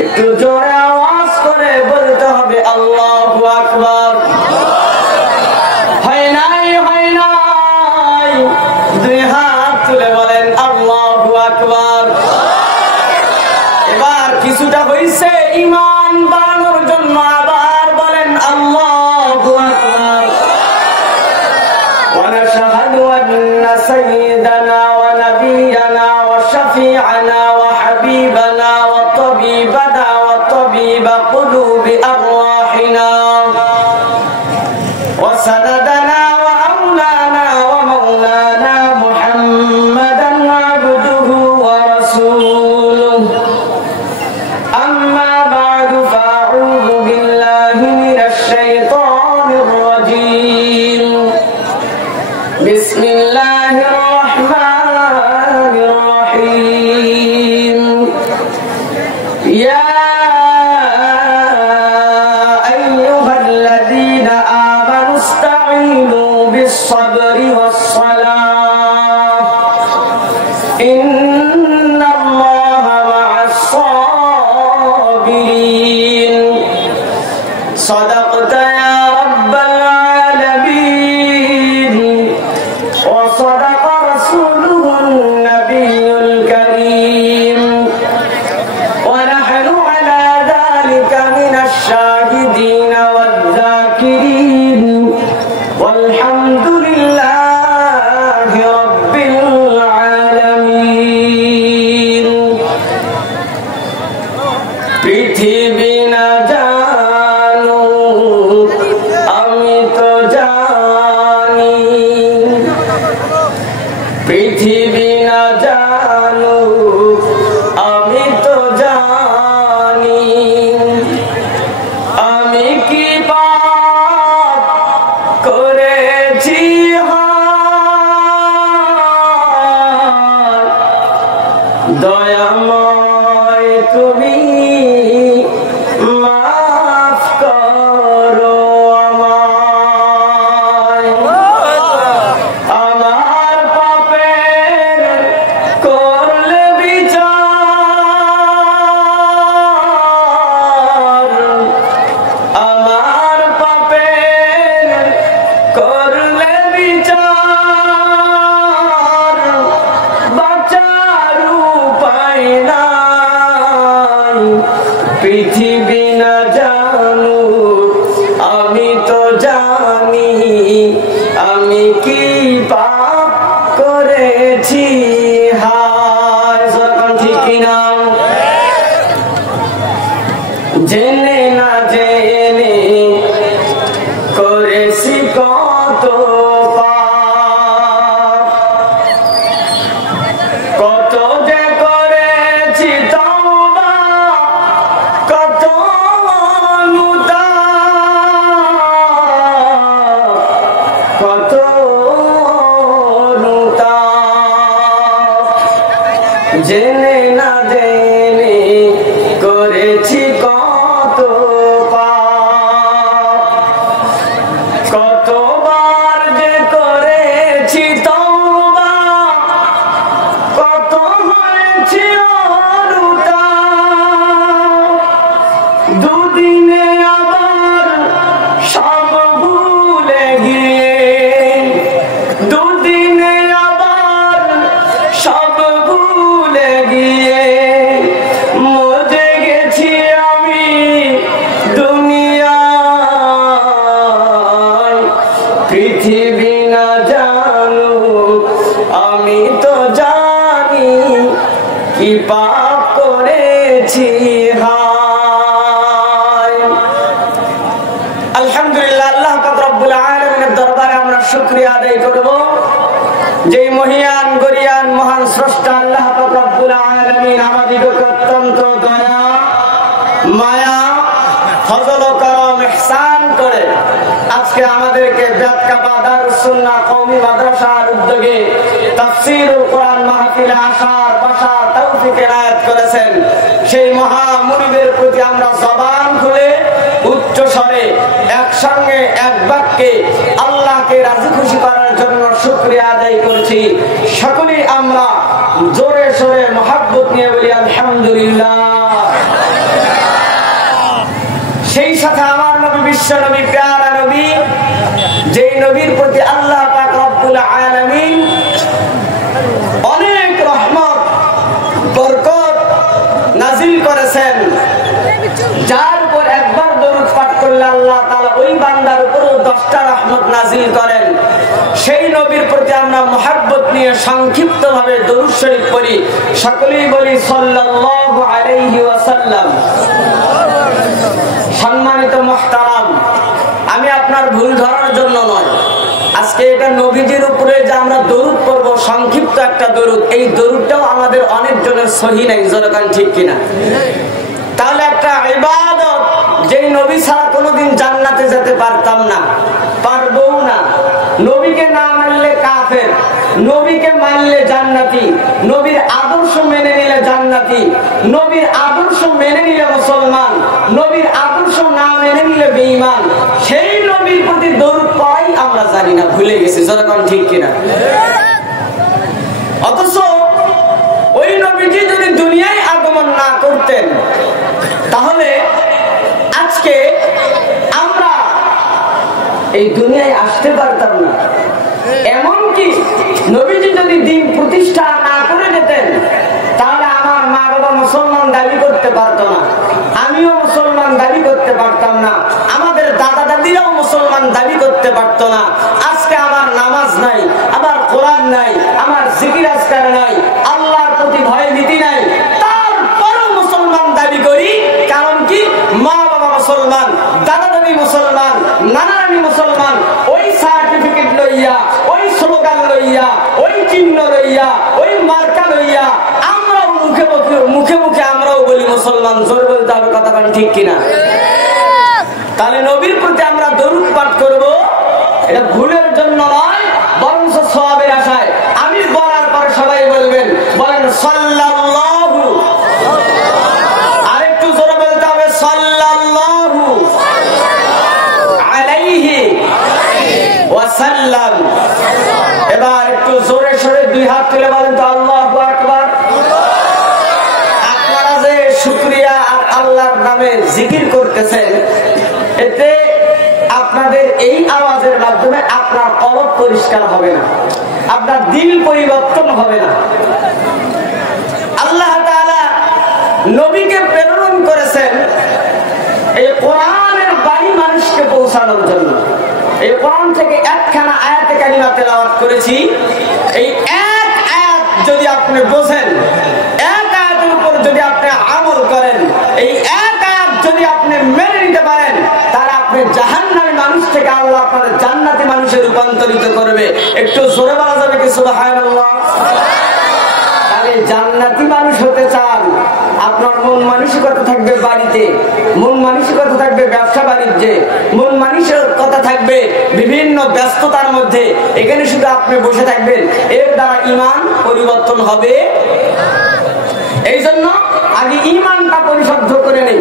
একটু জোরে আওয়াজ করে বলতে হবে আল্লাহু আকবার। হয় নাই, হয় নাই, দুই হাত তুলে বলেন আল্লাহু আকবার। এবার কিছুটা হইছে, ঈমান বাড়ানোর জন্য আবার বলেন আল্লাহু আকবার। ওয়া নাশহাদু আন্না সাইয়্যিদানা ওয়া নাবিয়ানা ওয়া শাফি'ানা ওয়া হাবিবানা ওয়া তাবিবানা ওয়া তাবিবা কুলুবি আরওয়াহিনা ওয়া সানাদানা ওয়া আওলানা ওয়া মাওলানা মুহাম্মাদান আবদুহু ওয়া রাসূলুহু। أما بعد فأعوذ بالله من الشيطان الرجيم. بسم الله الرحمن الرحيم. يا أيها الذين آمنوا استعينوا بالصبر والصلاة إن الله مع الصابرين. صدقت يا رب العالمين وصدق رسوله النبي الكريم ونحن على ذلك من الشاهدين والذاكرين والحمد لله رب العالمين. পৃথিবী না জানো আমি তো জানি, পৃথিবী না জানো আমি তো জানি, আমি কি পাপ করেছি দয়াময় তুমি মাফ করো আমায়। আমার পাপের করলে বিচার, আমার পাপের করলে বিচার, বাঁচার উপায় নাই। পৃথিবী না জানো আমি তো জানি, আমি কি পাপ করেছি হায়। সরকার ঠিক কিনা? জেনে না জেনে করেছি কত পাপ, কত যে করেছি তওবা, কত অনুতাপ, কত অনুতাপ। জেনে না জেনে করেছি কত পাপ, কতবার যে করেছি তওবা, কত হয়েছি অনুতাপ। দুদিনে আবার সব ভুলে গিয়ে, দুদিনে আবার সব ভুলে গিয়ে মজে গেছি আমি দুনিয়ায়। পৃথিবী না জানো আমি তো জানি, কি পাপ করেছি হায়। আলহামদুলিল্লাহ, আল্লাহ পাক রব্বুল আলামিনের দরবারে আমরা শুকরিয়া আদায় করব। যেই মহিয়ান গরিয়ান মহান স্রষ্টা আল্লাহ পাক রব্বুল আলামিন আমাদিগকে অত্যন্ত দয়া মায়া ফজল ও করম ইহসান করে আজকে আমাদেরকে বেতকাবা দারুস সুন্নাহ কওমি মাদ্রাসার উদ্যোগে তাফসীরুল কোরআন মাহফিলে আসার বসার তৌফিক এনায়েত করেছেন। সেই মহা মুনিবের প্রতি আমরা জবান খুলে উচ্চ স্বরে একসঙ্গে এক বাক্যে আল্লাহকে রাজি খুশি করার জন্য শুকরিয়া আদায় করছি। সকলেই আমরা জোরে সোরে মহব্বত নিয়ে বলি আলহামদুলিল্লাহ। বিশ্ব নবী, প্যারা নবী, যেই নবীর প্রতি আল্লাহ পাক রব্বুল আলামিন অনেক রহমত বরকত নাজিল করেছেন, যার উপর একবার দরুদ পাঠ করলে আল্লাহ তাআলা ওই বান্দার উপরও 10টা রহমত নাজিল করেন। সেই নবীর প্রতি আমরা মহব্বত নিয়ে সংক্ষিপ্তভাবে দরুদ শরীফ পড়ি। সকলেই বলি সাল্লাল্লাহু আলাইহি ওয়াসাল্লাম। সম্মানিত মুহতারাম, আমি আপনার ভুল ধরার জন্য নয়, আজকে এটা নবীজির উপরে যে আমরা দরুদ পড়বো, সংক্ষিপ্ত একটা দরুদ, এই দরুদটাও আমাদের অনেকজনের সহি নাই, জনগণ ঠিক কিনা? তাহলে একটা ইবাদত, যেই নবী ছাড়া কোনোদিন জান্নাতে যেতে পারতাম না, পারবো না। নবীকে না মানলে কাফের, নবীকে মানলে জান্নাতি, নবীর আদর্শ মেনে নিলে জান্নাতি, নবীর আদর্শ মেনে নিলে মুসলমান, নবীর আদর্শ না মেনে নিলে বেঈমান। সেই নবীর প্রতি দরুদ পড়াই আমরা জানি না, ভুলে গেছি, জনগণ ঠিক কিনা? অথচ ওই নবীজি যদি দুনিয়ায় আগমন না করতেন, তাহলে আজকে আমরা এই দুনিয়ায় আসতে পারতাম না। এমনকি নবীজি যদি দিন প্রতিষ্ঠা না করে যেতেন, তাহলে আমার মা বাবা মুসলমান দাবি করতে পারতো না, আমিও মুসলমান দাবি করতে পারতাম না, আমাদের দাদা দাদিরাও মুসলমান দাবি করতে পারতো না। আজকে আমার নামাজ নাই, আমার কোরআন নাই, আমার জিকির আজকার নাই, আল্লাহর প্রতি ভয় ভীতি নাই, তারপরও মুসলমান দাবি করি। কারণ কি? মা বাবা মুসলমান, দাদা দাদি মুসলমান, নানা নানি মুসলমান। ওই সার্টিফিকেট লইয়া, ওই স্লোগান লইয়া, ওই চিহ্ন লইয়া, ওই মার্কা লইয়া আমরাও মুখে মুখে মুখে আমরাও বলি মুসলমান। জোর বলতে হবে, কথা বলেন ঠিক কিনা? তাহলে নবীর প্রতি আমরা দরুদ পাঠ করব, এটা ভুলের জন্য নয়, বরং সওয়াবের আশায়। আমি বলার পর সবাই বলবেন, বলেন সাল্লাল্লাহু, আরেকটু জোরে বলতে হবে সাল্লাল্লাহু আলাইহি ওয়াসাল্লাম। এবার একটু জোরে সোরে দুই হাত তুলে বলেন তো আল্লাহু আকবার। আপনারা যে শুকরিয়া আর আল্লাহর নামে জিকির করতেছেন, এতে আপনাদের এই আওয়াজের মাধ্যমে আপনার কলব পরিষ্কার হবে না, আপনার দিল পরিবর্তন হবে না। আল্লাহ তাআলা নবীকে প্রেরণ করেছেন এই কোরআনের বাণী মানুষকে পৌঁছানোর জন্য। এই কোরআন থেকে একখানা আয়াতে কারিমা তেলাওয়াত করেছি। এই এক আয়াত যদি আপনি বোঝেন, এক আয়াতের উপর যদি আপনি আমল করেন, এই এক আয়াত যদি আপনি মেনে নিতে পারেন, তাহলে আপনি জাহান্নামী মানুষ থেকে আল্লাহ আপনার জান্নাতি মানুষে রূপান্তরিত করবে। একটু জোরে বলা যাবে কি সুবহানাল্লাহ? তাহলে জান্নাতি মানুষ হতে চান, আপনার মন মানসিকতা থাকবে বাড়িতে, মন মানসিকতা থাকবে ব্যবসা বাণিজ্যে, মন মানসিকতা থাকবে বিভিন্ন ব্যস্ততার মধ্যে। এখানে শুধু আপনি বসে থাকবেন, এর দ্বারা ঈমান পরিবর্তন হবে। এই জন্য আগে ঈমানটা পরিশুদ্ধ করে নেই,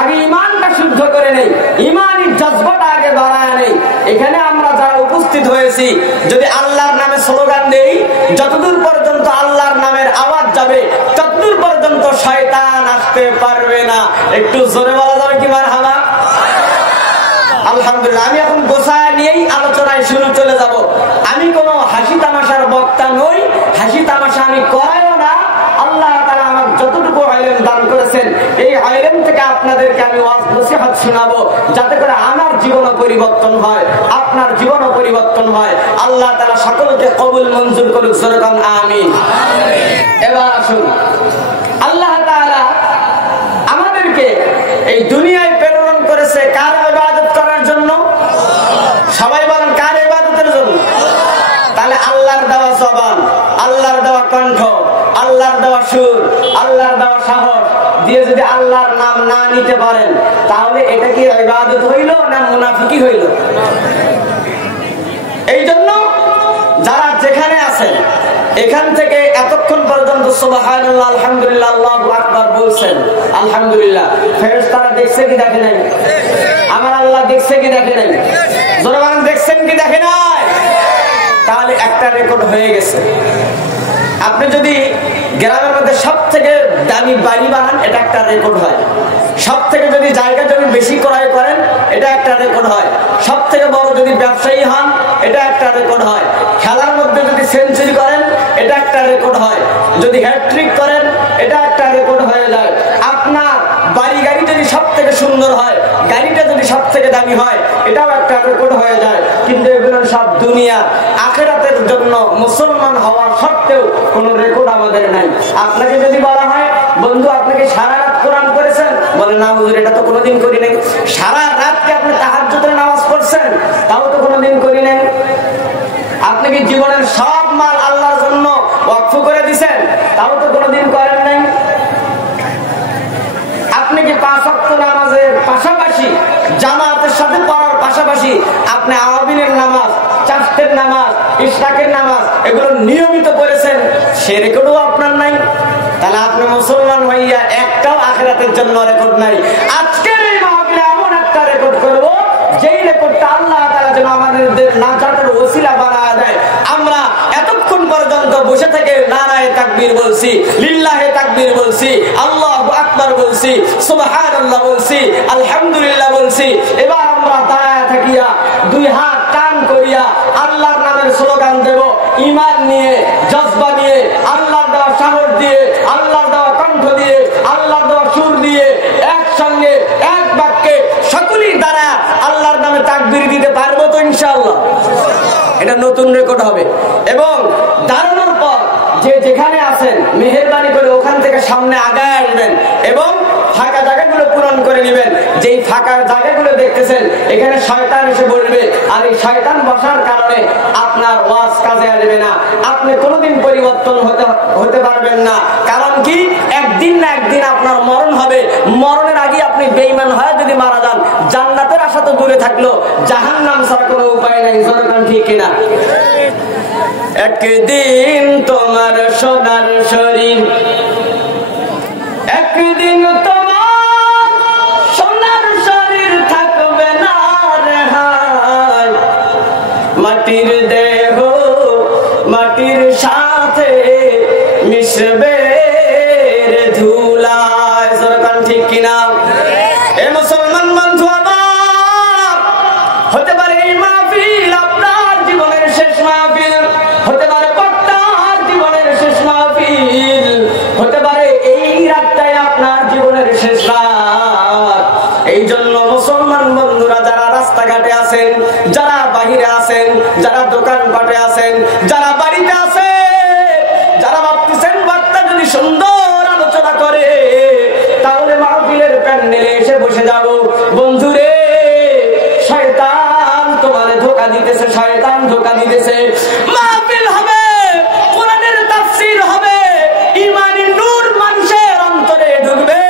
আগে ঈমানটা শুদ্ধ করে নেই, ঈমানি জজবাটা আগে বাড়ায় নেই। এখানে আমরা যারা উপস্থিত হয়েছি, যদি আল্লাহর নামে স্লোগান দেই, যতদূর পর্যন্ত আল্লাহর নামের আওয়াজ যাবে, ততদূর পর্যন্ত শয়তান আসতে পারবে না। একটু জোরে বলা যাবে কি মারহাবা? আলহামদুলিল্লাহ। আমি এখন গোছায় নিয়েই আলোচনায় শুরু চলে যাব। আমি কোনো হাসি তামাশার বক্তা নই, হাসি তামাশা আমি করাইও না। আল্লাহ তাআলা আমার যতটুকু ইলম দান করেছেন, এই ইলম থেকে আপনাদেরকে আমি ওয়াজ নসিহত শোনাবো, যাতে করে আমার জীবনও পরিবর্তন হয়, আপনার জীবনও পরিবর্তন হয়। আল্লাহ তাআলা সকলকে কবুল মঞ্জুর করুক, জোরে বলেন আমিন। এবার আসুন, আল্লাহ তাআলা আমাদেরকে এই দুনিয়ায় প্রেরণ করেছে কার ইবাদত করার জন্য? সবাই বলেন, কার ইবাদতের জন্য? তাহলে আল্লাহর দেওয়া জবান, আল্লাহর দেওয়া কণ্ঠ, আল্লাহর দেওয়া সুর, আল্লাহর দেওয়া সাহস দিয়ে যদি আল্লাহর নাম না নিতে পারেন, তাহলে এটা কি ইবাদত হইল না মুনাফিকি হইল? এই জন্য যারা যেখানে আছেন, এখান থেকে এতক্ষণ পর্যন্ত সুবহানাল্লাহ, আলহামদুলিল্লাহ, আল্লাহু আকবার বলছেন, আলহামদুলিল্লাহ, ফেরেশতারা দেখছে কি দেখে নাই? আমার আল্লাহ দেখছে কি দেখে নাই? জোরে বলেন, দেখছেন কি দেখে নাই? তাহলে একটা রেকর্ড হয়ে গেছে। আপনি যদি গ্রামের মধ্যে সব থেকে দামি বাড়ি বানান, এটা একটা রেকর্ড হয়। সব থেকে যদি জায়গা জমি বেশি ক্রয় করেন, এটা এটা একটা রেকর্ড হয়। সব থেকে বড় যদি ব্যবসায়ী হন, এটা একটা রেকর্ড হয়। খেলার মধ্যে যদি সেঞ্চুরি করেন, এটা একটা রেকর্ড হয়। যদি হ্যাট্রিক করেন, এটা একটা রেকর্ড হয়ে যায়। আপনার বাড়ি গাড়ি যদি সব থেকে সুন্দর হয়, গাড়িটা যদি সব থেকে দামি হয়, এটাও একটা রেকর্ড হয়ে যায়। কিন্তু এগুলো সব দুনিয়া, আখিরাতের জন্য মুসলমান হওয়া সত্ত্বেও কোনো রেকর্ড আমাদের নাই। আপনাকে যদি বলা হয়, বন্ধু আপনাকে সারা রাত কোরআন করেছেন, বলে না হুজুর এটা তো কোনোদিন করি নাই। সারা রাতকে আপনি তাহাজ্জুদের নামাজ পড়ছেন, তাও তো কোনোদিন করি নাই। আপনি কি জীবনের সব মাল আল্লাহর জন্য ওয়াকফ করে দিয়েছেন, তাও তো কোনোদিন করেন নাই। আপনি কি 5 ওয়াক্ত নামাজের পাশাপাশি, জামাতের সাথে পড়ার পাশাপাশি আপনি আওয়াবিনের নামাজ, চারটের নামাজ, ইশরাকের নামাজ এগুলো নিয়মিত পড়েছেন, সে রেকর্ডও আপনার নাই। তাহলে আপনি মুসলমান হইয়া একটাও আখিরাতের জন্য রেকর্ড নাই। আজকের এই মাহফিলে এমন একটা রেকর্ড করব, যেই রেকর্ডটা আল্লাহ তাআলা যেন আমাদের নাজাতের ওসিলা বানায় দেয়। আমরা এতক্ষণ পর্যন্ত বসে থেকে নারায়ে তাকবীর বলছি, লিল্লাহে তাকবীর বলছি, আল্লাহু আকবার বলছি, সুবহানাল্লাহ বলছি, আলহামদুলিল্লাহ বলছি। এবার আমরা দাঁড়ায় থাকিয়া দুই হাত কান করিয়া আল্লাহর নামের স্লোগান দেব, ঈমান নিয়ে, জজবা নিয়ে, আল্লাহর দেওয়া সাহস দিয়ে, আল্লাহর দেওয়া কণ্ঠ দিয়ে, আল্লাহর দেওয়া সুর দিয়ে একসঙ্গে এক বাক্যে সকলেই দাঁড়া আল্লাহর নামে তাকবীর দিতে পারবো তো ইনশাআল্লাহ? এটা নতুন রেকর্ড হবে। এবং দাঁড়ানোর পর যে যেখানে আছেন মেহেরবানি করে ওখান থেকে সামনে আগায় আসবেন এবং ফাঁকা জায়গাগুলো পূরণ করে নেবেন। যেই ফাঁকা জায়গাগুলো দেখতেছেন এখানে শয়তান এসে বসবে, আর এই শয়তান বসার কারণে আপনার ওয়াজ কাজে আসবে না, আপনি কোনোদিন পরিবর্তন হতে পারবেন না। কারণ কি, একদিন না একদিন আপনার মরণ হবে। মরণের আগে আপনি বেঈমান হয়ে যদি মারা যান, জান্নাতের আশা তো দূরে থাকলো, জাহান্নাম ছাড়া কোনো উপায় নাই। জনগণ ঠিক কিনা? একদিন তোমার সোনার শরীর, একদিন তোমার সোনার শরীর থাকবে না রে হায়, মাটির দেহ মাটির সাথে মিশবে রে ধুলায়। সরকার ঠিক কিনা? এ মুসলমান বন্ধু আমার, হতে পারে এই মাহফিল আপনার জীবনের শেষ মাহফিল, হতে পারে বক্তার জীবনের শেষ মাহফিল, হতে পারে এই রাতটাই আপনার জীবনের শেষ রাত। এই জন্য মুসলমান বন্ধুরা যারা রাস্তাঘাটে আছেন, যারা বাহিরে আছেন, যারা দোকানপাটে আছেন, যারা বাড়িতে আছেন, যারা ভাবতেছেন বক্তা যদি সুন্দর আলোচনা করে তাহলে মাহফিলের প্যান্ডেলে এসে বসে যাব, বন্ধুরে শয়তান তোমারে ধোঁকা দিতেছে, শয়তান ধোঁকা দিতেছে। মাহফিল হবে, কোরআনের তাফসীর হবে, ঈমানি নূর মানুষের অন্তরে ঢুকবে।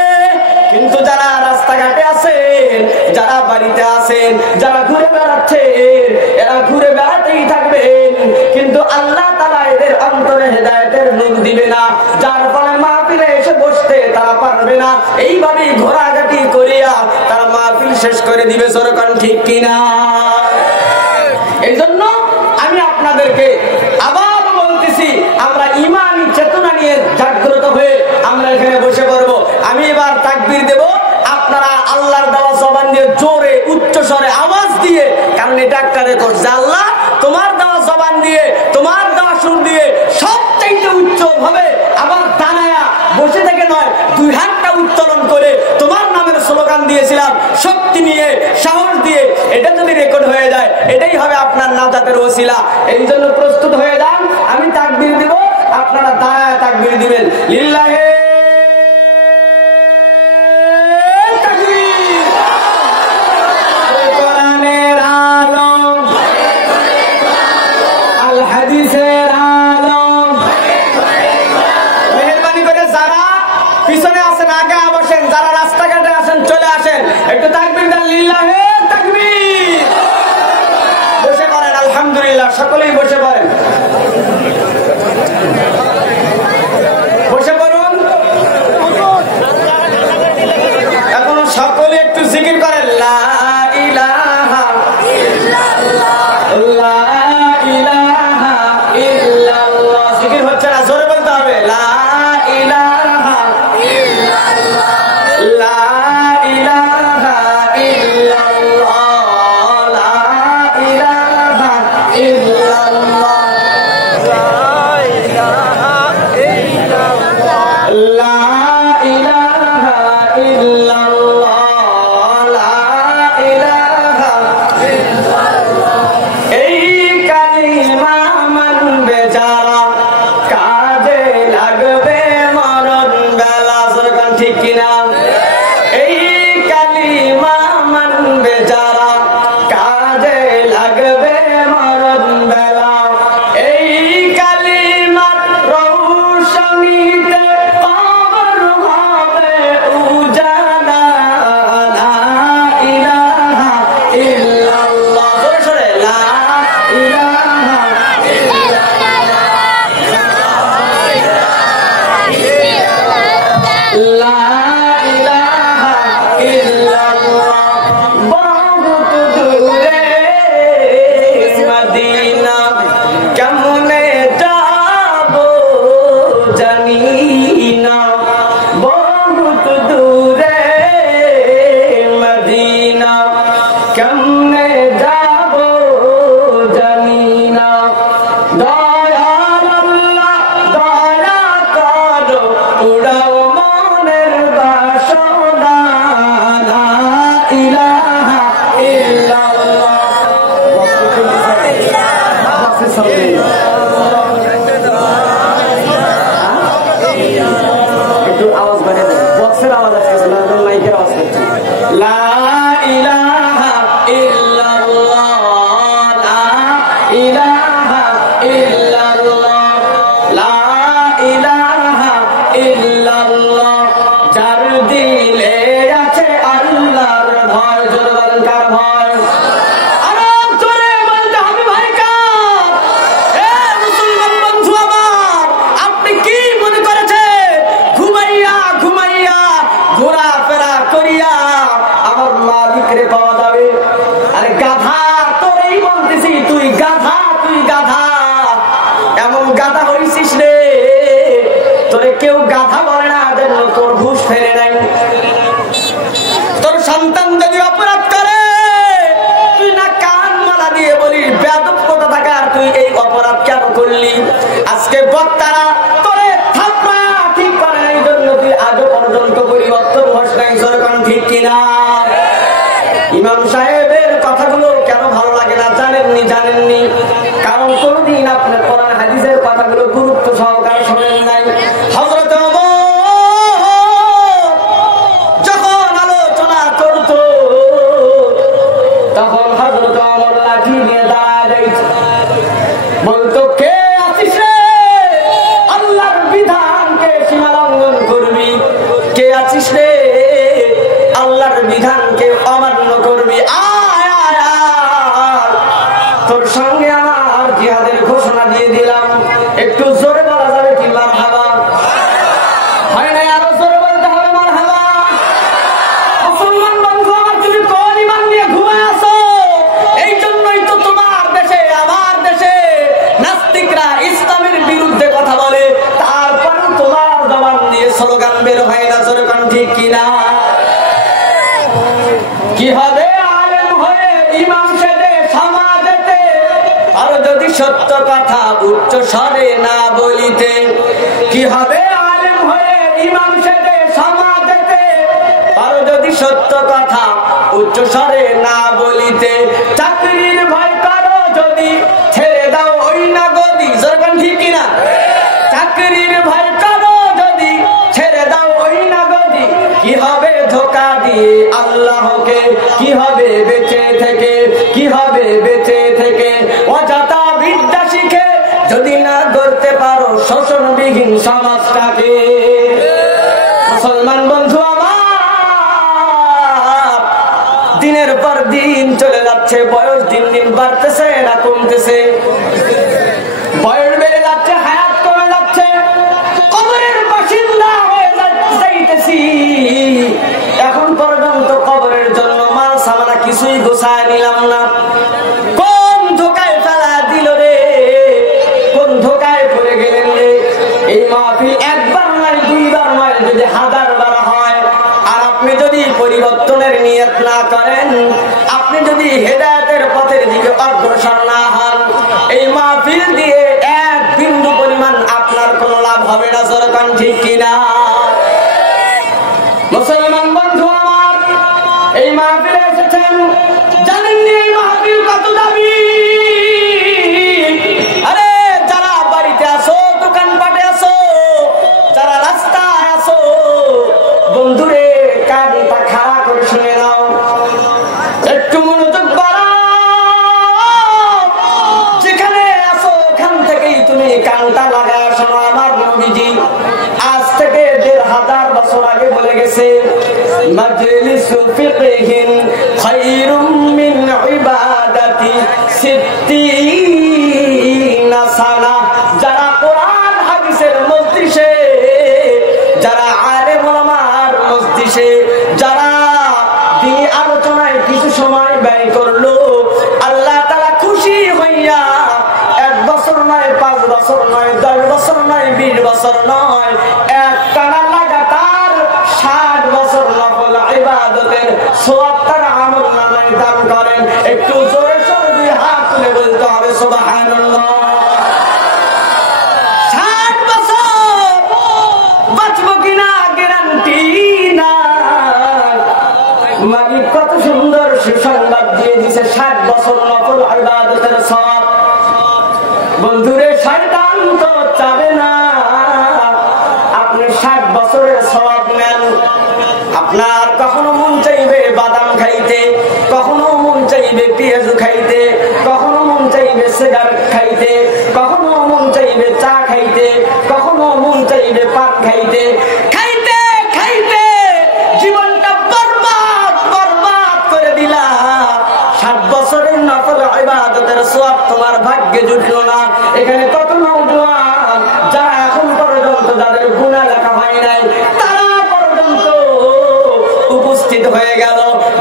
কিন্তু যারা রাস্তাঘাটে আছেন, যারা বাড়িতে আছেন, যারা ঘুরে বেড়াচ্ছেন, এরা ঘুরে বেড়াতেই থাকবেন, কিন্তু আল্লাহ তাআলা এদের অন্তরে হেদায়েতের নূর দিবে না, যার ফলে মাহফিলে এসে বসতে তারা পারবে না। এইভাবেই ঘোরাঘাটি করিয়া তারা মাহফিল শেষ করে দিবে। সরকার ঠিক কিনা? এই জন্য আমি আপনাদেরকে আবার বলতেছি, আমরা ঈমানি চেতনা নিয়ে জাগ্রত হয়ে আমরা এখানে বসে পড়বো। আমি এবার তাকবীর দেব, আপনারা আল্লাহর দেওয়া জবান দিয়ে জোরে উচ্চ স্বরে আওয়াজ দিয়ে, কারণ এটা একটা রেকর্ড, আল্লাহ তোমার দেওয়া জবান দিয়ে, তোমার দেওয়া সুর দিয়ে সবচাইতে উচ্চ ভাবে আবার দাঁড়ায়া বসে থেকে নয়, দুই হাতটা উত্তোলন করে তোমার নামের স্লোগান দিয়েছিলাম শক্তি নিয়ে, সাহস দিয়ে, এটা যদি রেকর্ড হয়ে যায় এটাই হবে আপনার নাজাতের ওসিলা। এই জন্য প্রস্তুত হয়ে যান, আমি তাকবীর দিব, আপনারা দাঁড়ায় তাকবীর দিবেন। লিল্লাহে একটু তাকবীর দেন, লিল্লাহে তাকবীর। বসে পড়েন, আলহামদুলিল্লাহ, সকলেই বসে পড়েন, বসে পড়ুন। করিয়া আমার মালিকরে পাওয়া যাবে। আরে গাধা, তোরই বলতেছি, তুই গাধা, তুই গাধা, এমন গাধা হইছিস রে, তোরে কেউ গাধা বলে না, জন্য তোর হুঁশ ফেরে নাই। তোর সন্তান যদি অপরাধ করে, তুই না কান মালা দিয়ে বলিস বেয়াদব কথা থাকা, তুই এই অপরাধ কেন করলি? আজকে বক্তারা তোরে থাপড়া ঠিক করে এই জন্য তুই আজও পর্যন্ত পরিবর্তন হস নাই। সরকার ঠিক কিনা? ইমাম সাহেবের কথাগুলো কেন ভালো লাগে না জানেননি? জানেননি কারণ কোনদিন আপনার কোরআন হাদিসের কথাগুলো গুরুত্ব সহকারে শোনেন নাই। হযরত ওমর যখন আলোচনা করত, তখন হযরত ওমর লাঠি নিয়ে দাঁড়ায় বলতো, কে আছিস রে আল্লাহর বিধানকে সীমা লঙ্ঘন করবি? কে আছিস রে আল্লাহর বিধানকে অমান্য করবি? আয় আয় আয়, তোর সঙ্গে আমার জিহাদের ঘোষণা দিয়ে দিলাম। একটু জোরে বলা যাবে কি মারহাবা? হয় না? আরো জোরে বলতে হবে মারহাবা। মুসলমান বন্ধু আমার, তুমি কোন ঈমান নিয়ে ঘুমায় আছো? এই জন্যই তো তোমার দেশে, আমার দেশে নাস্তিকরা ইসলামের বিরুদ্ধে কথা বলে, তারপরেও তোমার জবান দিয়ে স্লোগান বের হয় না। জোরে কোন ঠিক কিনা? কি হবে আলেম হয়ে ইমাম সেজে সমাজেতে, আর যদি সত্য কথা উচ্চ স্বরে না বলিতে? কি হবে আলেম হয়ে ইমাম সেজে সমাজেতে, আর যদি সত্য কথা উচ্চ স্বরে না বলিতে? চাকরির ভয় করো যদি ছেড়ে দাও ওই না গদি। জরকান ঠিক কিনা? চাকরির ভয় করো যদি ছেড়ে দাও ওই না গদি। কি হবে ধোঁকা দিয়ে আল্লাহকে? কি হবে বেঁচে থেকে? কি হবে বেঁচে থেকে? অযথা বিদ্যা শিখে যদি না গড়তে পারো শোষণবিহীন সমাজটাকে। মুসলমান বন্ধু আমার, দিনের পর দিন চলে যাচ্ছে, বয়স দিন দিন বাড়তেছে না কমতেছে? বয়স বেড়ে যাচ্ছে, হায়াত কমে যাচ্ছে, কবরের বাসিন্দা হয়ে যাইতেছি। এখন পর্যন্ত কবরের জন্য মাল সামানা কিছুই গোছায় নিলাম না। কোন ধোকায় ফেলা দিল রে, কোন ধোকায় পড়ে গেলেন রে? এই মাহফিল একবার নয়, দুইবার নয়, যদি 1000 বার হয়, আর আপনি যদি পরিবর্তনের নিয়ত না করেন, আপনি যদি হেদায়েতের পথের দিকে অগ্রসর না হন, এই মাহফিল দিয়ে এক বিন্দু পরিমাণ আপনার কোনো লাভ হবে না। সরকার ঠিক কিনা? মুসলমান বন্ধু আমার, এই মাহফিলে এসেছেন, জানেননি এই মাহফিল কত দামি? আরে যারা বাড়িতে আসো, দোকানপাটে আসো, যারা রাস্তায় আসো, বন্ধুরে কানটা খাড়া করে শুনে নাও, একটু মনোযোগ বাড়াও। যেখানে আসো ওখান থেকেই তুমি কানটা লাগায় শোনো। আমার নবীজি আজ থেকে 1500 বছর আগে বলে গেছে, মাজলিসু ফিকহিন খায়রুম মিন ইবাদাতি 60 সানা। যারা কোরআন হাদিসের মজলিসে, যারা আলেম ওলামার মজলিসে, যারা দ্বীনি আলোচনায় কিছু সময় ব্যয় করলো, আল্লাহ তাআলা খুশি হইয়া 1 বছর নয়, 5 বছর নয়, 10 বছর নয়, 20 বছর নয়, একটানা লাগাতার 60 বছর নফল ইবাদতের সওয়াব তার আমলনামায় দান করেন। একটু জোরে সোরে 2 হাত তুলে বলতে হবে সুবহানাল্লাহ। 60 বছর বাঁচবো কিনা গ্যারান্টি নাই। মালিক কত সুন্দর সুসংবাদ দিয়ে দিছে, 60 বছর নফল ইবাদতের সওয়াব। বন্ধুরে, শয়তান তো চাবে না আপনি 60 বছরের সওয়াব নেন। আপনার কখনো মন চাইবে বাদাম খাইতে, কখনো মন চাইবে পেঁয়াজ খাইতে, কখনো মন চাইবে সিগারেট খাইতে, কখনো মন চাইবে চা খাইতে, কখনো মন চাইবে পান খাইতে। খাইতে খাইতে জীবনটা বরবাদ বরবাদ করে দিলা। 60 বছরের নফল ইবাদতের সওয়াব তোমার ভাগ্যে জুটলো না। এখানে কত নওজোয়ান যারা এখন পর্যন্ত যাদের গুনাহ লেখা হয় নাই, তারা পর্যন্ত উপস্থিত উপস্থিত হয়ে গেল।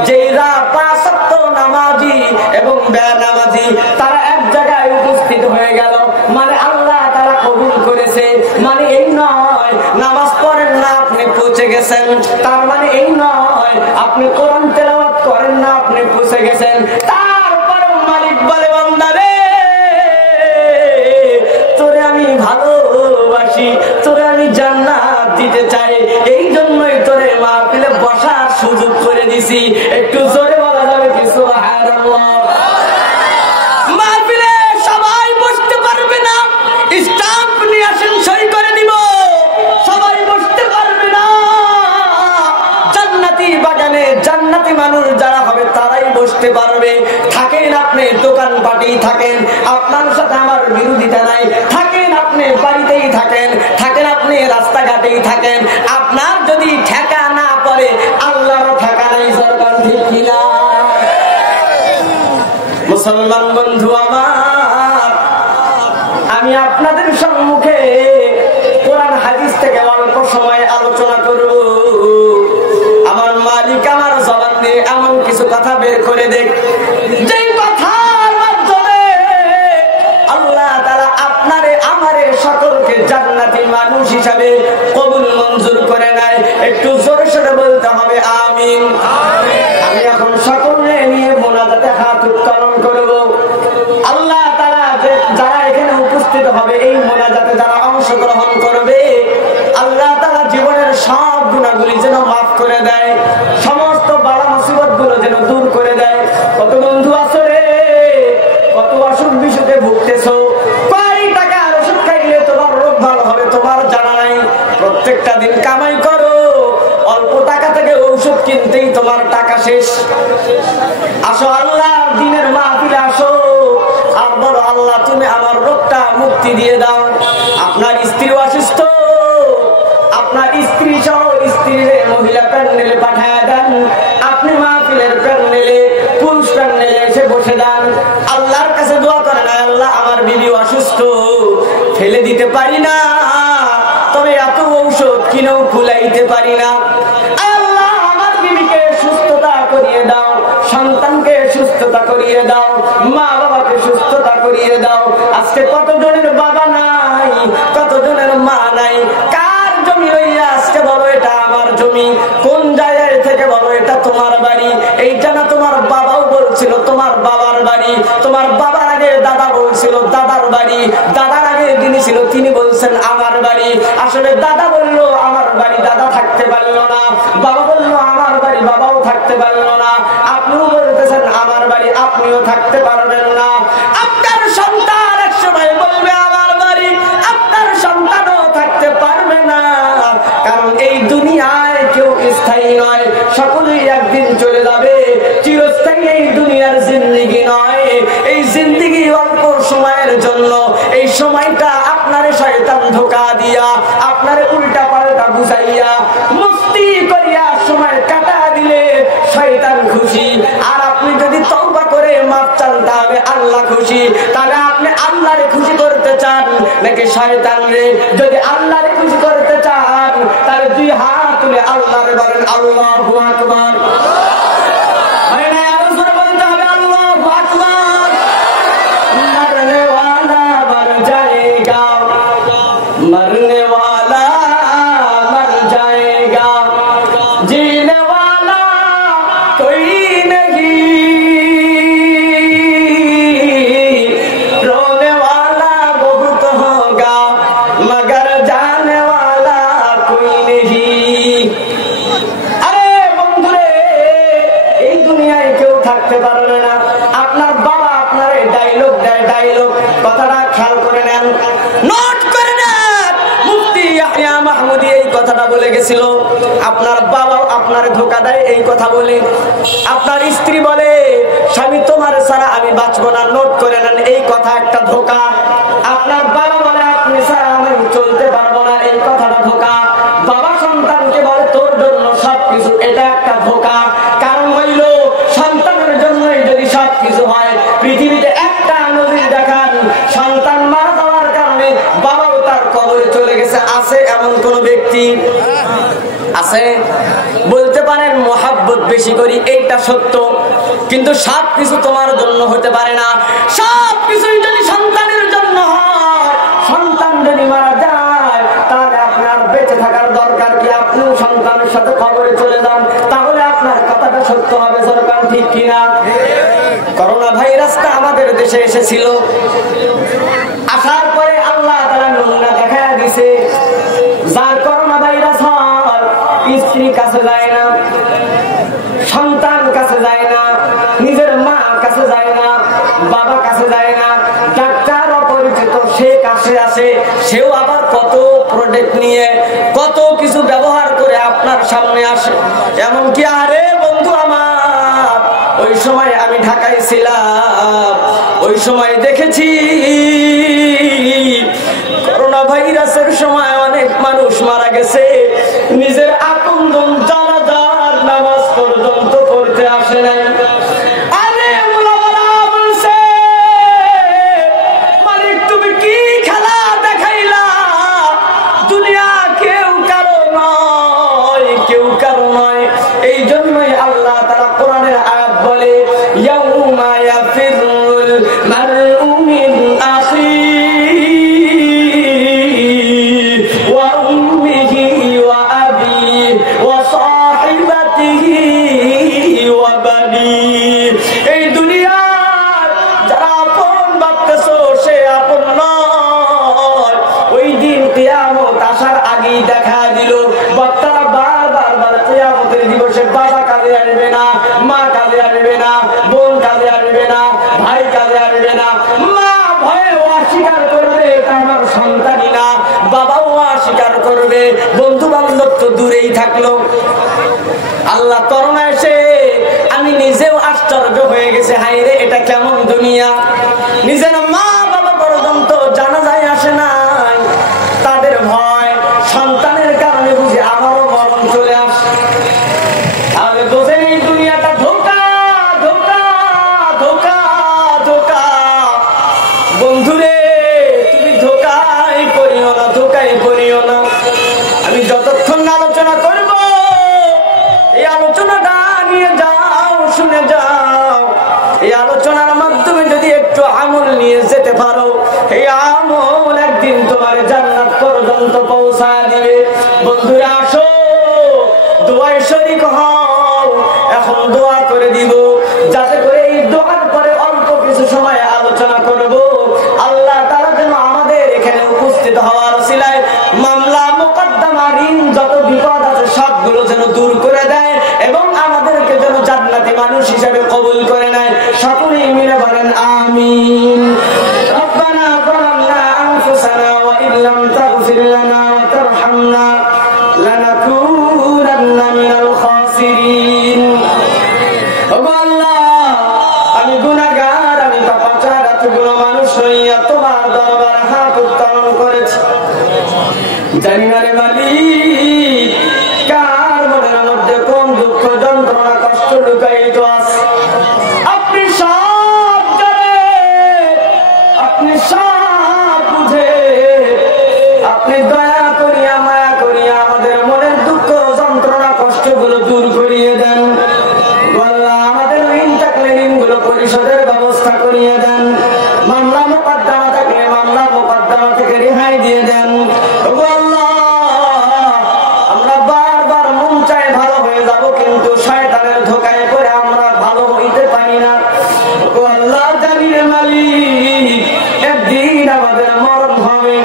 যেইরা 5 ওয়াক্ত নামাজি এবং বেনামাজি তারা এক জায়গায় উপস্থিত হয়ে গেল, মানে আল্লাহ তাআলা কবুল করেছে। মানে এই নয় নামাজ পড়েন না আপনি পৌঁছে গেছেন, তার মানে এই নয় আপনি কোরআন তেলাওয়াত করেন না আপনি পৌঁছে গেছেন। তারপরে মালিক বলে, বান্দা রে তোরে আমি ভালোবাসি, তোরে আমি জান্নাত দিতে চাই, এই জন্যই তোরে মাহফিলে বসার সুযোগ করে দিছি। একটু জোরে বলা যাবে কি সুবহানাল্লাহ? মাহফিলে সবাই বসতে পারবে না, স্টাম্প নিয়ে আসেন সই করে দিব। সবাই বসতে পারবে না, জান্নাতি বাগানে জান্নাতি মানুষ যারা হবে তারাই বসতে পারবে। থাকেন আপনি দোকান পাটেই থাকেন, আপনার সাথে আমার বিরোধিতা নাই। থাকেন আপনি বাড়িতেই থাকেন, থাকেন আপনি রাস্তাঘাটেই থাকেন, আপনার যদি ঠেকা না পড়ে আল্লাহরও ঠেকা নেই। সরকার ঠিক কিনা? মুসলমান বন্ধু আমার, আমি আপনাদের সম্মুখে কোরআন হাদিস থেকে অল্প সময় আলোচনা করব। আমার মালিক আমার জবান দিয়ে এমন কিছু কথা বের করে দেখ, যে কথার মাধ্যমে আল্লাহ তাআলা আপনারে আমারে সকলকে জান্নাতি মানুষ হিসাবে কবুল মঞ্জুর করে নেয়। একটু জোরে সোরে বলতে হবে আমিন। আমি এখন সকলে নিয়ে মোনাজাতে হাত উত্তোলন করব। আল্লাহ তাআলা যারা এখানে উপস্থিত হবে, এই মোনাজাতে যারা অংশগ্রহণ করবে, আল্লাহ তাআলা জীবনের সব গুনাহগুলি যেন মাফ করে দেয়, সমস্ত বালা মুসিবত গুলো যেন দূর করে দেয়। কত বন্ধু আছো রে, কত অসুখ বিসুখে ভুগতেছো, কয় টাকার ওষুধ খাইলে তোমার রোগ ভালো হবে তোমার জানা নাই। প্রত্যেকটা দিন কামাই করো, অল্প টাকা থেকে ঔষধ কিনতেই তোমার টাকা শেষ। আসো আল্লাহর দিনের মাহফিলে আসো, আর বলো আল্লাহ তুমি আমার রোগটা মুক্তি দিয়ে দাও। আপনার স্ত্রী অসুস্থ, আপনার স্ত্রী সহ স্ত্রীর মহিলা প্যান্ডেলে পাঠায় দেন, আপনি মাহফিলের প্যান্ডেলে পুরুষ প্যান্ডেলে এসে বসে দেন। আল্লাহর কাছে দোয়া করেন, আল্লাহ আমার বিবি অসুস্থ, ফেলে দিতে পারি না, তবে এত ঔষধ কিনেও ফুলাইতে পারি না। আল্লাহ আমার বিবিকে সুস্থতা করিয়ে দাও, সন্তানকে সুস্থতা করিয়ে দাও, মা বাবাকে সুস্থতা করিয়ে দাও। আজকে কতজনের বাবা নাই, কতজনের মা নাই, কার জমি লইয়া আজকে বলো এটা আমার জমি, কোন জায়গায় থেকে বলো এটা তোমার বাড়ি। এইটা না তোমার বাবাও বলছিল তোমার বাবার বাড়ি, তোমার বাবার আগে দাদা বলছিল দাদার বাড়ি, দাদার আগে যিনি ছিল তিনি বলছেন আমার বাড়ি। আসলে দাদা বললো আমার বাড়ি, দাদা থাকতে পারলো না, বাবা বললো আমার বাড়ি, বাবাও থাকতে পারলো না, আপনিও বলতেছেন আমার বাড়ি, আপনিও থাকতে পারবেন না। আপনার সন্তান এক সময় বলবে আমার বাড়ি, আপনার সন্তানও থাকতে পারবে না, কারণ এই দুনিয়ায় কেউ স্থায়ী নয়, সকলেই একদিন চলে যাবে। চিরস্থায়ী এই দুনিয়ার জিন্দেগি নয়, এই জিন্দেগি অল্প সময়ের জন্য। এই সময়টা আপনারে শয়তান ধোঁকা দিয়া, আপনারে উল্টা পাল্টা বুঝাইয়া মুস্তি করিয়া সময় কাটা দিলে শয়তান খুশি। আর আপনি যদি তওবা করে মাফ চান তাহলে আল্লাহ খুশি। তাহলে আপনি আল্লাহরে খুশি করতে চান নাকি শয়তানরে? যদি আল্লাহরে খুশি করতে চান তাহলে দুই হাত তুলে আল্লাহরে বলেন আল্লাহু আকবার। मरने वाला मर जाएगा, जीने वाला कोई नहीं, रोने वाला बहुत होगा मगर जाने वाला कोई नहीं। अरे বন্ধুরে, এই দুনিয়ায় কেউ থাকতে পারবে না। আপনার বাবা আপনার ডায়লগ দেয়, ডায়লগ কথাটা খেয়াল করে নেন, নোট করে নেন। মুফতি ইয়াহইয়া মাহমুদী এই কথাটা বলে গেছিল, আপনার বাবাও আপনার ধোঁকা দেয় এই কথা বলে। আপনার স্ত্রী বলে স্বামী তোমার ছাড়া আমি বাঁচবো না, নোট করে নেন এই কথা একটা ধোঁকা। আপনার বাবা বলে আপনি ছাড়া আমি চলতে পারবো না, এই কথাটা ধোঁকা। বাবা সন্তানকে বলে তোর জন্য সবকিছু, এটা একটা ধোঁকা। কারণ হইল সন্তানের জন্যই যদি সবকিছু হয়, পৃথিবীতে একটা নজির দেখান সন্তান মারা যাওয়ার কারণে বাবাও তার কবরে চলে গেছে, আছে এমন কোন ব্যক্তি আছে? বলতে পারেন মোহাব্বত বেশি করি, এইটা সত্য। কিন্তু সব কিছু তোমার জন্য হতে পারে না। সব কিছুই যদি সন্তানের জন্য হয়, সন্তান যদি মারা যায় তাহলে আপনার বেঁচে থাকার দরকার কি? আপনিও সন্তানের সাথে কবরে চলে যান, তাহলে আপনার কথাটা সত্য হবে। সরকার ঠিক কিনা? করোনা ভাইরাসটা আমাদের দেশে এসেছিল, আসার পরে আল্লাহ তাআলা নমুনা দেখা দিয়েছে। যার করোনা ভাইরাস হয়, স্ত্রী কাছে যায় না, সন্তান কাছে যায় না, নিজের মা কাছে যায় না, বাবা কাছে যায় না, ডাক্তার অপরিচিত সে কাছে আসে, সেও আবার কত প্রোডাক্ট নিয়ে কত কিছু ব্যবহার করে আপনার সামনে আসে। এমনকি আরে বন্ধু আমার, ওই সময় আমি ঢাকায় ছিলাম, ওই সময় দেখেছি করোনা ভাইরাসের সময় অনেক মানুষ মারা গেছে, নিজের আপনজন জানাজার নামাজ পর্যন্ত পড়তে আসে নাই। আরে মুলামারা বলছে, মালিক তুমি কি খেলা দেখাইলা? দুনিয়া কেউ কারো নয়, কেউ কারো নয়। এই জন্যই আল্লাহ তাআলা কোরআনের আয়াত বলে, ইয়াউমা ইয়াফিরুল মারউ মিন আখিহি ওয়া উম্মিহি ওয়া আবিহি ওয়া সাহিবাতিহি ওয়া বানিহি। এই দুনিয়ার যারা আপন ভাবতেছো সে আপন নয়। ওই দিন কিয়ামত আসার আগেই দেখা দিল। বক্তারা বারবার কিয়ামতের দিবসে বাবা কাজে আসবে না, মা কাজে আসবে না, বোন কাজে আসবে না, ভাই কাজে আসবে না। মা ভয়ে অস্বীকার করবে এটা আমার সন্তানই না, বাবাও অস্বীকার করবে, বন্ধু বান্ধব তো দূরেই থাকলো। আল্লাহ করোনা এসে আমি নিজেও আশ্চর্য হয়ে গেছে, হায়রে এটা কেমন দুনিয়া। নিজের মা বাবা পর্যন্ত জানাজায় আসে নাই, তাদের ভয় সন্তানের কারণে বুঝি আমারও মরণ চলে আসে। তাহলে বোঝেন এই দুনিয়াটা ধোঁকা, ধোঁকা, ধোঁকা, ধোঁকা। বন্ধুরে তুমি ধোঁকায় পড়িও না, ধোঁকায় পড়িও না। আমি যতক্ষণ আলোচনা করব এই আলোচনাটা নিয়ে যাও, শুনে যাও। এই আলোচনার মাধ্যমে যদি একটু আমল নিয়ে যেতে পারো, এই আমল একদিন তোমার জান্নাত পর্যন্ত পৌঁছায় দেবে। বন্ধুরা আসো, দোয়ায় শরীক হও। এখন দোয়া করে দিব, যাতে করে এই দোয়ার পরে অল্প কিছু সময় আলোচনা করব। আল্লাহ তাআলা যেন আমাদের এখানে উপস্থিত হওয়ার ওসিলায় মামলা মোকদ্দমা ঋণ যত বিপদ আছে সবগুলো যেন দূর করে দেয় এবং আমাদেরকে যেন জান্নাতি মানুষ হিসেবে কবুল করে নেয়। সকলেই মিলে বলেন আমিন। রব্বানা যালামনা আনফুসানা ওয়া ইল্লাম তাগফির লানা ওয়া তারহামনা লানাকুনান্না মিনাল খাসিরিন। ওগো আল্লাহ, আমি গুনাহগার, আমি পাপাচার, এতগুলো মানুষ হইয়া তোমার দরবারে হাত উত্তোলন করেছি। জানি না রে মালিক, কার মনের মধ্যে কোন দুঃখ যন্ত্রণা কষ্ট লুকায়িত আছে। আপনি সব জানেন, আপনি সব বুঝেন। আপনি দয়া করিয়া মায়া করিয়া আমাদের মনের দুঃখ যন্ত্রণা কষ্টগুলো দূর করিয়ে দেন। আল্লাহ, আমাদের ঋণ থাকলে ঋণগুলো পরিশোধের ব্যবস্থা করিয়ে দেন। মামলা মোকদ্দমা থাকলে মামলা মোকদ্দমা থেকে রেহাই দিয়ে দেন। আমরা বারবার মন চায় ভালো হয়ে যাব, কিন্তু শয়তানের ধোঁকায় পড়ে আমরা ভালো হইতে পারি না। ও আল্লাহ, জানি রে মালিক, একদিন আমাদের মরণ হবে।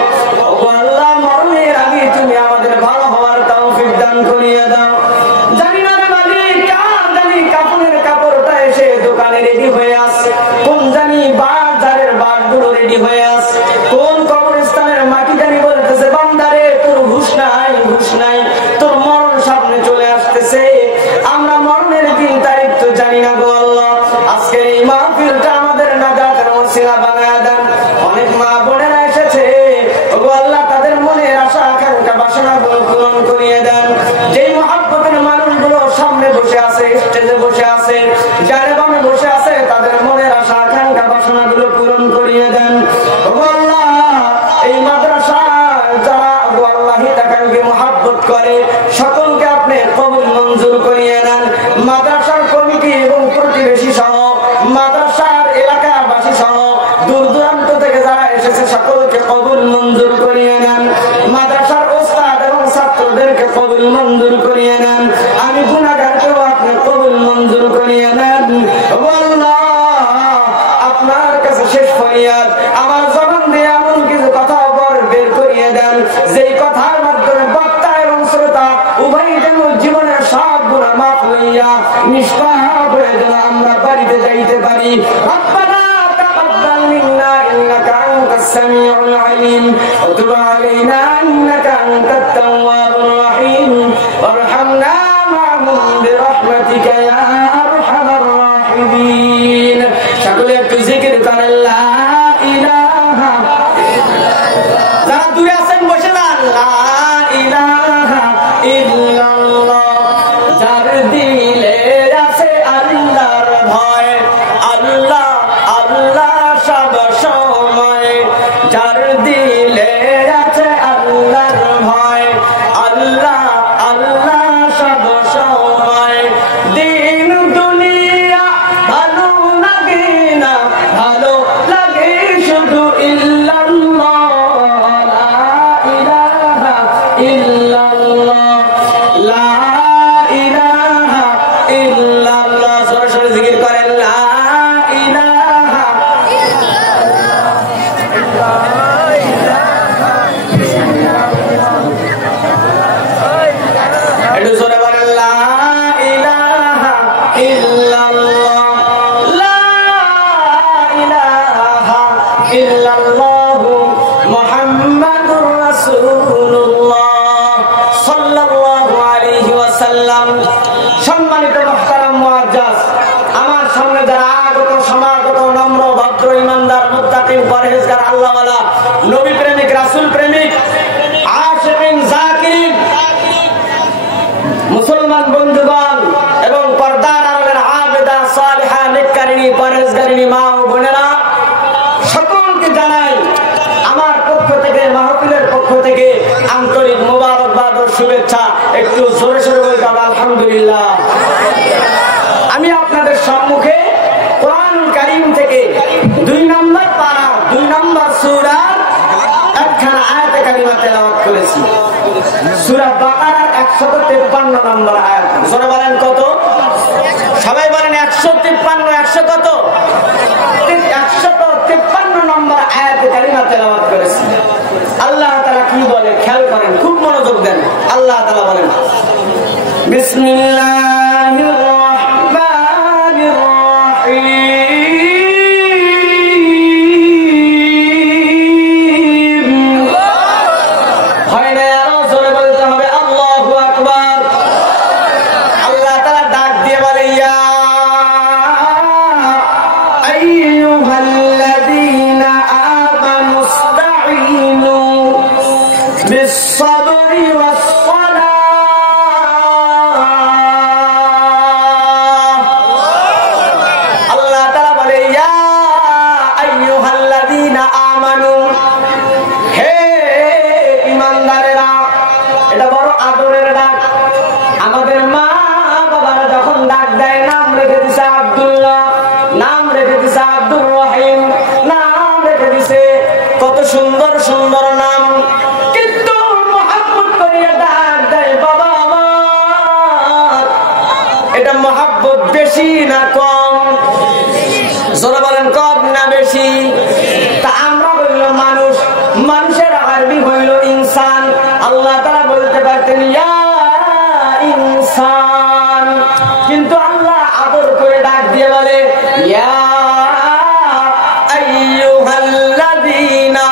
ও আল্লাহ, মরণের আগে তুমি আমাদের ভালো হওয়ার তৌফিক দান করিয়ে দাও। জানি না রে মালিক, কার জানি কাপড়ের কাপড়টা এসে দোকানে রেডি হয়ে আসে, কোন জানি বাজারের বাঘগুলো রেডি হয়ে আসে, কোন কবরস্থানের মাটি জানি বলতেছে বান্দারে তোর হুঁশ নাই, হুঁশ নাই, তোর মরণ সামনে চলে আসতেছে। আমরা মরণের দিন তারিখ তো জানি না গো আল্লাহ। আজকে এই মাহফিলটা আমাদের নাজাতের ওসিলা বানায় দেন। অনেক মা বোনেরা এসেছে, ওগো আল্লাহ, তাদের মনের আশা আকাঙ্ক্ষা বাসনাগুলো পূরণ করিয়ে দেন। যেই মহব্বতের মানুষগুলো সামনে বসে আছে, স্টেজে বসে আছে, যারা বামে বসে আছে, তাদের মনের আশা আকাঙ্ক্ষা বাসনাগুলো পূরণ করিয়ে দেন। ওগো আল্লাহ, এই মাদ্রাসা যারা ওগো আল্লাহ হিতাকাঙ্ক্ষী মহব্বত করে সকলকে আপনি কবুল মঞ্জুর করিয়ে দেন। মাদ্রাসা কবুল মঞ্জুর করিয়ে নেন। আমি গুনাহগারকেও আপনি কবুল মঞ্জুর করিয়ে নেন। আল্লাহ আপনার কাছে শেষ ফরিয়াদ, আমার জবান দিয়ে এমন কিছু কথা বের করিয়ে দেন যেই কথার মাধ্যমে বক্তা এবং শ্রোতা উভয় যেন জীবনের সব গুনাহ মাফ হইয়া নিষ্পাপ হয়ে যেন আমরা বাড়িতে যাইতে পারি। রব্বানা তাকাব্বাল মিন্না ইন্নাকা আনতাস সামিউল আলিম ওয়া তুব আলাইনা ইন্নাকা আনতাত তাওয়াবুর রহিম ওয়ারহামনা মা'হুম বিরহমাতিকা ইয়া আরহামার রাহিমিন। সকলে একটু জিকির করেন লা ইলাহা ইল্লাল্লাহ। যারা দূরে আছেন বসে না, লা ইলাহা ইল্লাল্লাহ। যার দিলে আছে আল্লাহর ভয়, আল্লাহ আল্লাহ সব সময়। যার দিলে আছে আল্লাহর ভয়, আল্লাহ আল্লাহ সব সময়। দিন দুনিয়া ভালো লাগে না, ভালো লাগে শুধু ইল্লাল্লাহ। লা ইলাহা ইল্লাল্লাহ, লা ইলাহা ইল্লাল্লাহ। সরাসরি জিকির করেন লা ইলাহা একটু জোরে বলেন লা ইলাহা ইল্লাল্লাহ, লা ইলাহা ইল্লাল্লাহু মুহাম্মাদুর রাসূলুল্লাহ সাল্লাল্লাহু আলাইহি ওয়াসাল্লাম। সম্মানিত মুহতারাম মুআজ্জাজ, আমার সামনে যারা আগত সমাগত নম্র ভদ্র ইমানদার মুত্তাকিন পরহেজগার আল্লাহওয়ালা নবী প্রেমিক রাসূল প্রেমিক আশিকিন যাকিরিন মুসলমান বন্ধুগণ এবং পর্দার আড়ালের আবেদা সালিহা নেককারিনী পরহেজগারিনী মা ও বোনেরা, সকলকে জানাই আমার পক্ষ থেকে, মাহফিলের পক্ষ থেকে আন্তরিক মোবারকবাদ ও শুভেচ্ছা। একটু জোরে সোরে বলতে হবে আলহামদুলিল্লাহ। আমি আপনাদের সম্মুখে কোরআনুল কারীম থেকে 2 নম্বর পারা 2 নম্বর সূরার একখানা আয়াতে কারিমা তেলাওয়াত করেছি। সূরা বাকারার 153 নম্বর আয়াত। জোরে বলেন কত? সবাই বলেন 153। 100 কত? 153 নম্বর আয়াতে কারিমা তেলাওয়াত করেছি। আল্লাহ তাআলা কি বলে খেয়াল করেন, খুব মনোযোগ দেন। আল্লাহ তাআলা বলেন বিসমিল্লাহির রাহমানির রহিম। হয় না, আরো জোরে বলতে হবে আল্লাহু আকবার। আল্লাহ তাআলা ডাক দিয়ে বলে ইয়া আইয়ুহাল্লাযীনা আমানুস্তাঈনু বিস-সাবরি ওয়াস-সালাহ। আল্লাহ তাআলা বলে ইয়া আইয়ুহাল্লাযীনা আমানু, হে ঈমানদারেরা। এটা বড় আদরের ডাক। আমাদের মা বাবারা যখন ডাক দেয় নাম রেখে দিছে আব্দুল্লাহ, নাম রেখে দিছে আব্দুর রহিম, নাম রেখে দিছে কত সুন্দর সুন্দর নাম। কিন্তু মহব্বত করিয়া ডাক দেয় বাবা আমার। এটা মহব্বত বেশি না কম? জোরে বলেন কম না বেশি? তা আমরা বলল মানুষ, মানুষের আরবি হইল ইনসান। আল্লাহ তাআলা বলতে পারতেন ইয়া ইনসান, কিন্তু আল্লাহ আদর করে ডাক দিয়ে বলে ইয়া আইয়ুহাল্লাযীনা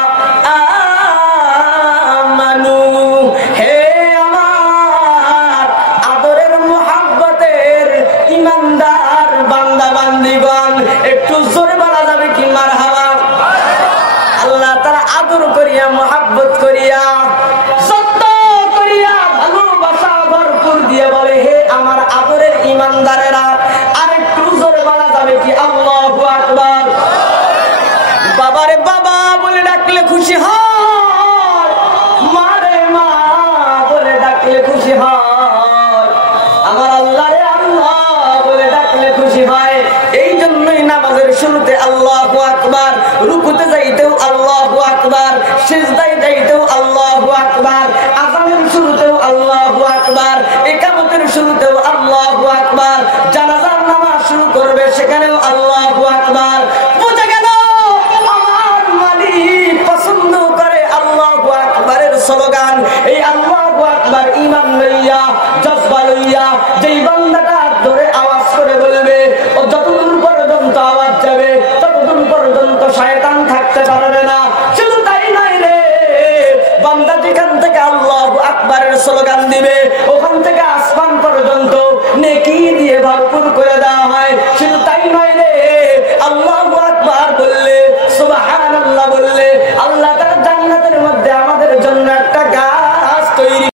আমানু, হে আমার আদরের মুহাব্বতের ঈমানদার বান্দা বান্দীগণ। একটু জোরে বলা যাবে কি মারহাবা? আল্লাহ তাআলা আদর করিয়া মুহাব্বত করিয়া যত্ন করিয়া ভালোবাসা ভরপুর দিয়ে বলে হে আমার আদরের ঈমানদারেরা। আরেকটু জোরে বলা যাবে কি আল্লাহু আকবার? বাবারে বাবা বলে ডাকলে খুশি হয়, মারে মা বলে ডাকলে খুশি হয়, আমার আল্লাহ রে আল্লাহ বলে ডাকলে খুশি হয়। এই জন্যই নামাজের শুরুতে আল্লাহু আকবার, রুকুতে যাইতেও আল্লাহু আকবার, সিজদায় যাইতেও আল্লাহু আকবার, আযানের শুরুতেও আল্লাহু আকবার। সেখানেও আল্লাহু আকবার। বুঝে গেল আমার মালিক পছন্দ করে আল্লাহু আকবারের স্লোগান। এই আল্লাহু আকবার ঈমান লইয়া, জজ্বা লইয়া যেই বান্দাটা ধরে আওয়াজ করে বলবে, ও যতদূর পর্যন্ত আওয়াজ যাবে ততদূর পর্যন্ত শয়তান থাকতে পারবে না। শুধু তাই নয় রে, বান্দা যেখান থেকে আল্লাহু আকবারের স্লোগান দিবে ওখান থেকে আসমান পর্যন্ত নেকি দিয়ে ভরপুর করে দাও।